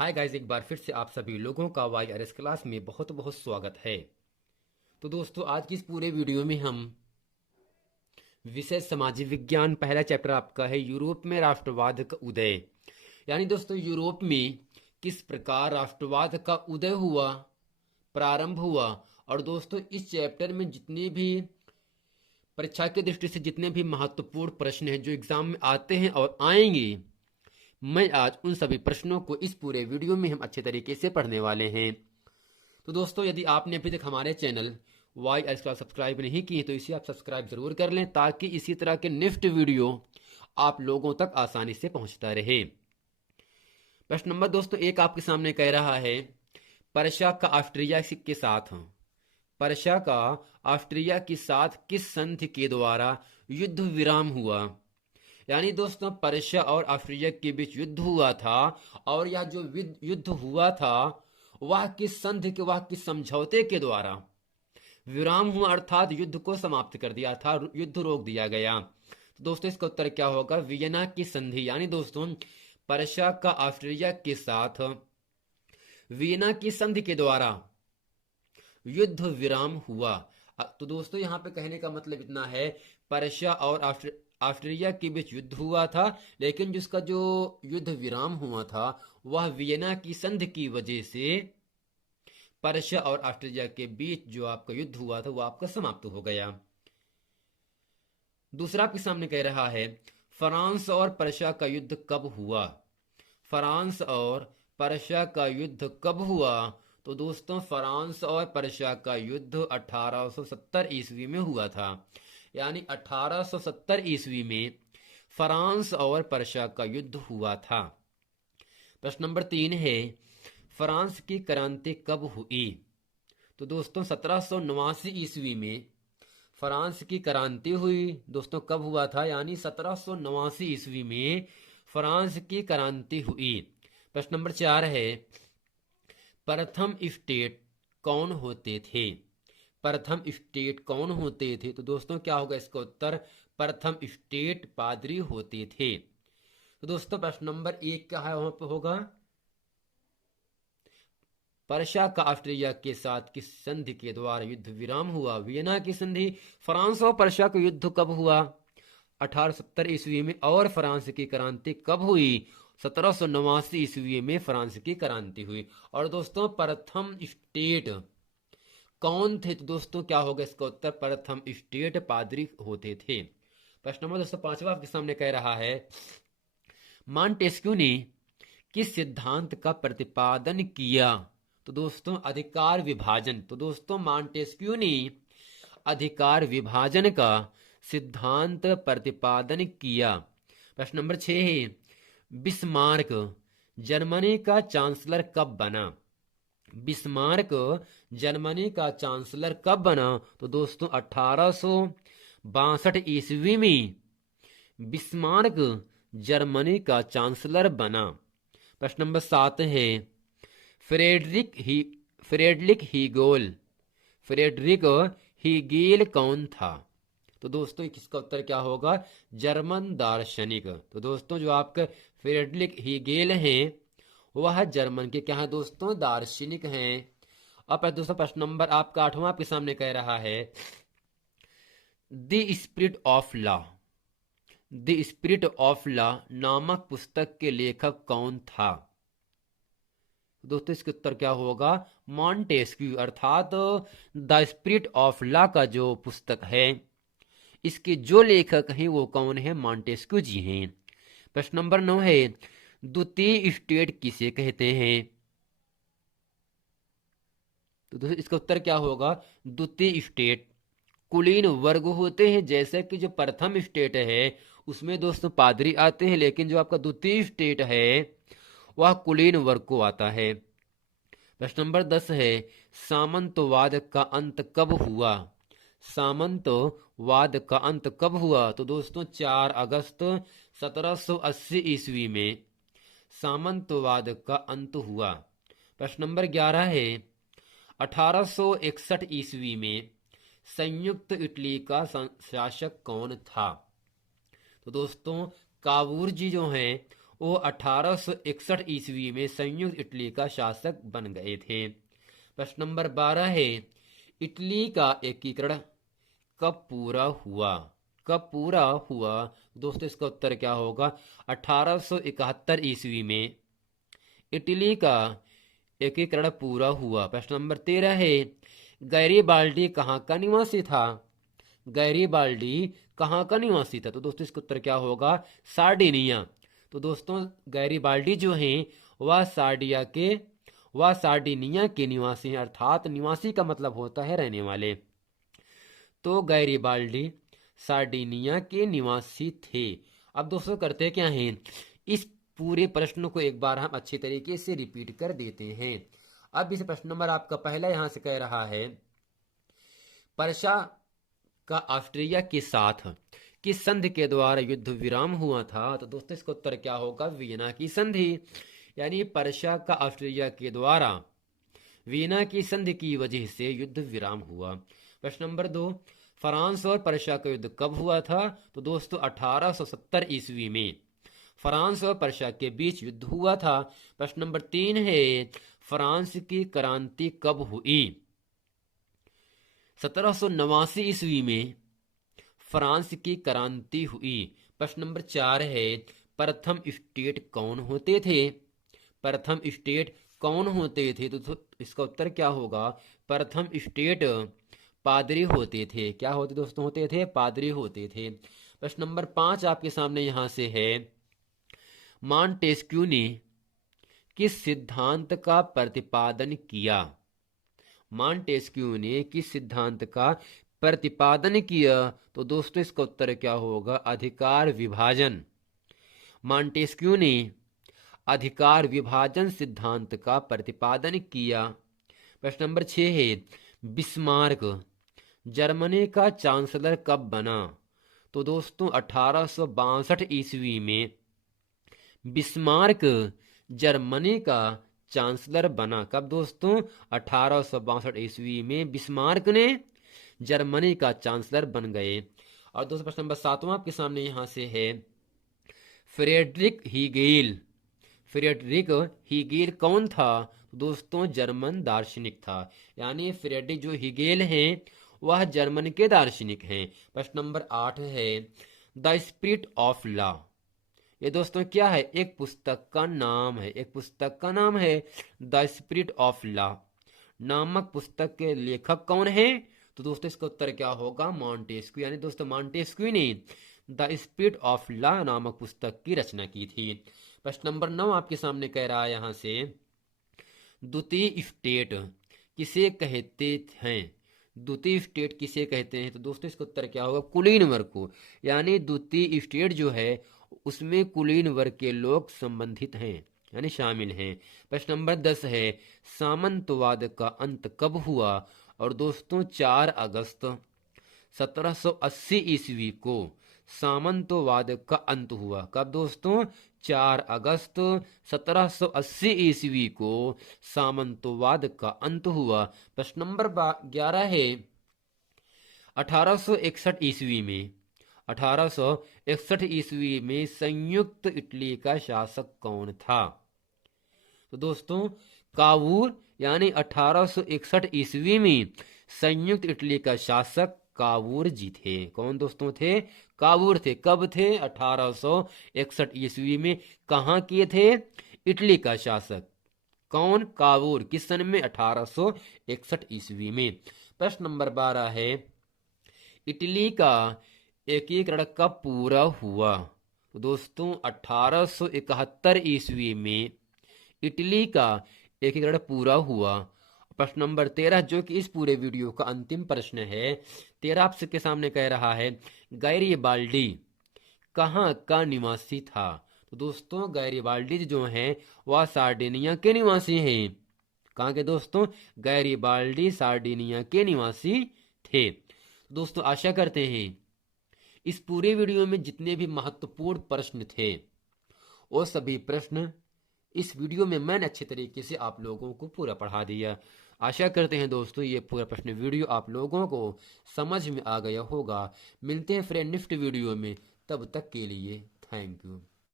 Hi guys, एक बार फिर से आप सभी लोगों का YRS क्लास में बहुत बहुत स्वागत है। तो दोस्तों, आज की इस पूरे वीडियो में हम विषय सामाजिक विज्ञान, पहला चैप्टर आपका है यूरोप में राष्ट्रवाद का उदय। यानी दोस्तों, यूरोप में किस प्रकार राष्ट्रवाद का उदय हुआ, प्रारंभ हुआ। और दोस्तों, इस चैप्टर में जितने भी परीक्षा की दृष्टि से जितने भी महत्वपूर्ण प्रश्न हैं जो एग्जाम में आते हैं और आएंगे, मैं आज उन सभी प्रश्नों को इस पूरे वीडियो में हम अच्छे तरीके से पढ़ने वाले हैं। तो दोस्तों, यदि आपने अभी तक हमारे channel Y S class subscribe नहीं किए तो इसे आप सब्सक्राइब जरूर कर लें, ताकि इसी तरह के नेक्स्ट वीडियो आप लोगों तक आसानी से पहुंचता रहे। प्रश्न नंबर दोस्तों एक आपके सामने कह रहा है, पर्शिया का ऑस्ट्रिया के साथ पर्शिया का ऑस्ट्रिया के साथ किस संधि के द्वारा युद्ध विराम हुआ। यानी दोस्तों, पर्शिया और ऑस्ट्रिया के बीच युद्ध हुआ था, और यह जो युद्ध हुआ था वह किस संधि के, वह किस समझौते के द्वारा विराम हुआ, अर्थात युद्ध को समाप्त कर दिया था, युद्ध रोक दिया गया। तो दोस्तों, इसका उत्तर क्या होगा? वियना की संधि। यानी दोस्तों, पर्शिया का ऑस्ट्रिया के साथ वियना की संधि के द्वारा युद्ध विराम हुआ। तो दोस्तों, यहाँ पे कहने का मतलब इतना है, पर्शिया और ऑस्ट्रिया के बीच युद्ध हुआ था, लेकिन जिसका जो युद्ध विराम हुआ था वह वियना की संधि की वजह से पर्शिया और ऑस्ट्रिया के बीच जो आपका युद्ध हुआ था वह आपका समाप्त हो गया। दूसरा आपके सामने कह रहा है, फ्रांस और पर्शिया का युद्ध कब हुआ। फ्रांस और पर्शिया का युद्ध कब हुआ? तो दोस्तों, फ्रांस और पर्शिया का युद्ध 1870 ईस्वी में हुआ था। यानी 1870 ईस्वी में फ्रांस और पर्शिया का युद्ध हुआ था। प्रश्न नंबर 3 है, फ्रांस की क्रांति कब हुई। तो दोस्तों, 1789 ईस्वी में फ्रांस की क्रांति हुई। दोस्तों, कब हुआ था? यानी 1789 ईस्वी में फ्रांस की क्रांति हुई। प्रश्न नंबर 4 है, प्रथम स्टेट कौन होते थे। प्रथम स्टेट कौन होते थे? तो दोस्तों, क्या होगा इसका उत्तर? प्रथम स्टेट पादरी होते थे। तो दोस्तों, प्रश्न नंबर 1 क्या है, वहां पर होगा, पर्शिया का ऑस्ट्रिया के साथ किस संधि के द्वारा युद्ध विराम हुआ। वियना की संधि। फ्रांस और पर्शिया का युद्ध कब हुआ? 1870 ईस्वी में। और फ्रांस की क्रांति कब हुई? 1789 ईस्वी में फ्रांस की क्रांति हुई। और दोस्तों, प्रथम स्टेट कौन थे? तो दोस्तों, क्या होगा इसका उत्तर? प्रथम स्टेट पादरी होते थे। प्रश्न नंबर दोस्तों 5वां आपके सामने कह रहा है, मॉन्टेस्क्यू ने किस सिद्धांत का प्रतिपादन किया। तो दोस्तों, अधिकार विभाजन। तो दोस्तों, मॉन्टेस्क्यू ने अधिकार विभाजन का सिद्धांत प्रतिपादन किया। प्रश्न नंबर 6 है, बिस्मार्क जर्मनी का चांसलर कब बना। बिस्मार्क जर्मनी का चांसलर कब बना? तो दोस्तों, 1862 ईस्वी में बिस्मार्क जर्मनी का चांसलर बना। प्रश्न नंबर 7 है, फ्रेडरिक हीगोल फ्रेडरिक हीगेल कौन था। तो दोस्तों, इसका उत्तर क्या होगा? जर्मन दार्शनिक। तो दोस्तों, जो आपके फ्रेडरिक हीगेल हैं वह जर्मन के क्या है दोस्तों? दार्शनिक हैं। अब दोस्तों, प्रश्न नंबर आपका 8वां आपके सामने कह रहा है, the spirit of law the spirit of law नामक पुस्तक के लेखक कौन था। दोस्तों, इसका उत्तर क्या होगा? मॉन्टेस्क्यू। अर्थात द स्पिरिट ऑफ लॉ का जो पुस्तक है, इसके जो लेखक हैं वो कौन है? मॉन्टेस्क्यू जी हैं। प्रश्न नंबर 9 है, द्वितीय स्टेट किसे कहते हैं। तो दोस्तों, इसका उत्तर क्या होगा? द्वितीय स्टेट कुलीन वर्ग होते हैं। जैसे कि जो प्रथम स्टेट है उसमें दोस्तों पादरी आते हैं, लेकिन जो आपका द्वितीय स्टेट है वह कुलीन वर्ग को आता है। प्रश्न नंबर 10 है, सामंतवाद का अंत कब हुआ। सामंतवाद का अंत कब हुआ? तो दोस्तों, 4 अगस्त 1780 ईस्वी में सामंतवाद का अंत हुआ। प्रश्न नंबर 11 है, 1861 ईस्वी में संयुक्त इटली का शासक कौन था। तो दोस्तों, कावूर जी जो हैं वो 1861 ईस्वी में संयुक्त इटली का शासक बन गए थे। प्रश्न नंबर 12 है, इटली का एकीकरण कब पूरा हुआ? कब पूरा हुआ दोस्तों? इसका उत्तर क्या होगा? 1871 ईस्वी में इटली का एकीकरण पूरा हुआ। प्रश्न नंबर 13 है, गैरीबाल्डी कहाँ का निवासी था? गैरीबाल्डी कहाँ का निवासी था? तो दोस्तों इसका उत्तर क्या होगा? सार्डिनिया। तो दोस्तों गैरीबाल्डी जो हैं वह सार्डिनिया के निवासी हैं, अर्थात निवासी का मतलब होता है रहने वाले। तो गैरीबाल्डी सार्डिनिया के निवासी थे। अब दोस्तों करते क्या हैं, इस पूरे प्रश्न को एक बार हम अच्छी तरीके से रिपीट कर देते हैं। अब इस प्रश्न नंबर आपका पहला यहां से कह रहा है, पर्शिया का ऑस्ट्रिया के साथ किस संधि के द्वारा युद्ध विराम हुआ था? तो दोस्तों इसका उत्तर क्या होगा? वियना की संधि। यानी पर्शिया का ऑस्ट्रिया के द्वारा वियना की संधि की वजह से युद्ध विराम हुआ। प्रश्न नंबर 2, फ्रांस और पर्शिया का युद्ध कब हुआ था? तो दोस्तों 1870 ईस्वी में फ्रांस और पर्शिया के बीच युद्ध हुआ था। प्रश्न नंबर 3 है, फ्रांस की क्रांति कब हुई? 1789 ईस्वी में फ्रांस की क्रांति हुई। प्रश्न नंबर 4 है, प्रथम स्टेट कौन होते थे? प्रथम स्टेट कौन होते थे? तो इसका उत्तर क्या होगा? प्रथम स्टेट पादरी होते थे। क्या होते दोस्तों? होते थे पादरी होते थे। प्रश्न नंबर 5 आपके सामने यहां से है, मॉन्टेस्क्यू ने किस सिद्धांत का प्रतिपादन किया? मॉन्टेस्क्यू ने किस सिद्धांत का प्रतिपादन किया? तो दोस्तों इसका उत्तर क्या होगा? अधिकार विभाजन। मॉन्टेस्क्यू ने अधिकार विभाजन सिद्धांत का प्रतिपादन किया। प्रश्न नंबर 6 है, बिस्मार्क जर्मनी का चांसलर कब बना? तो दोस्तों 1862 ईस्वी में बिस्मार्क जर्मनी का चांसलर बना। कब दोस्तों? 1862 ईस्वी में बिस्मार्क ने जर्मनी का चांसलर बन गए। और दोस्तों प्रश्न नंबर 7वां आपके सामने यहां से है, फ्रेडरिक हीगेल। फ्रेडरिक हीगेल कौन था? दोस्तों जर्मन दार्शनिक था। यानी फ्रेडरिक जो हीगेल हैं वह जर्मन के दार्शनिक हैं। प्रश्न नंबर 8 है, द स्पिरिट ऑफ लॉ। ये दोस्तों क्या है? एक पुस्तक का नाम है। एक पुस्तक का नाम है द स्पिरिट ऑफ लॉ नामक पुस्तक के लेखक कौन है? तो दोस्तों इसका उत्तर क्या होगा? मॉन्टेस्क्यू। यानी दोस्तों मॉन्टेस्क्यू ने द स्पिरिट ऑफ लॉ नामक पुस्तक की रचना की थी। प्रश्न नंबर 9 आपके सामने कह रहा है यहां से, द्वितीय स्टेट किसे कहते हैं? द्वितीय स्टेट किसे कहते हैं? तो दोस्तों इसका उत्तर क्या होगा? कुलीन वर्ग को। यानी द्वितीय स्टेट जो है उसमें कुलीन वर्ग के लोग संबंधित हैं, यानी शामिल हैं। प्रश्न नंबर 10 है, सामंतवाद का अंत कब हुआ? और दोस्तों 4 अगस्त 1780 ईस्वी को सामंतवाद का अंत हुआ। कब दोस्तों? 4 अगस्त 1780 ईस्वी को सामंतवाद का अंत हुआ। प्रश्न नंबर 11 है, 1861 ईस्वी में 1861 ईस्वी में संयुक्त इटली का शासक कौन था? तो दोस्तों कावूर। यानी 1861 ईस्वी में संयुक्त इटली का शासक कावूर जी थे। कौन दोस्तों थे? कावूर थे। कब थे? 1861 ईस्वी में। कहाँ किए थे? इटली का शासक कौन? कावूर। किस सन में? 1861 ईस्वी में। प्रश्न नंबर 12 है, इटली का एकीकरण कब पूरा हुआ? तो दोस्तों 1871 ईस्वी में इटली का एकीकरण पूरा हुआ। प्रश्न नंबर 13 जो कि इस पूरे वीडियो का अंतिम प्रश्न है, 13 आपके सामने कह रहा है, गैरीबाल्डी कहाँ का निवासी था? तो दोस्तों गैरीबाल्डी जो हैं वह सार्डिनिया के निवासी हैं। कहाँ के दोस्तों? गैरीबाल्डी सार्डिनिया के निवासी थे। दोस्तों आशा करते हैं इस पूरे वीडियो में जितने भी महत्वपूर्ण प्रश्न थे वो सभी प्रश्न इस वीडियो में मैंने अच्छे तरीके से आप लोगों को पूरा पढ़ा दिया। आशा करते हैं दोस्तों ये पूरा प्रश्न वीडियो आप लोगों को समझ में आ गया होगा। मिलते हैं फ्रेंड नेक्स्ट वीडियो में, तब तक के लिए थैंक यू।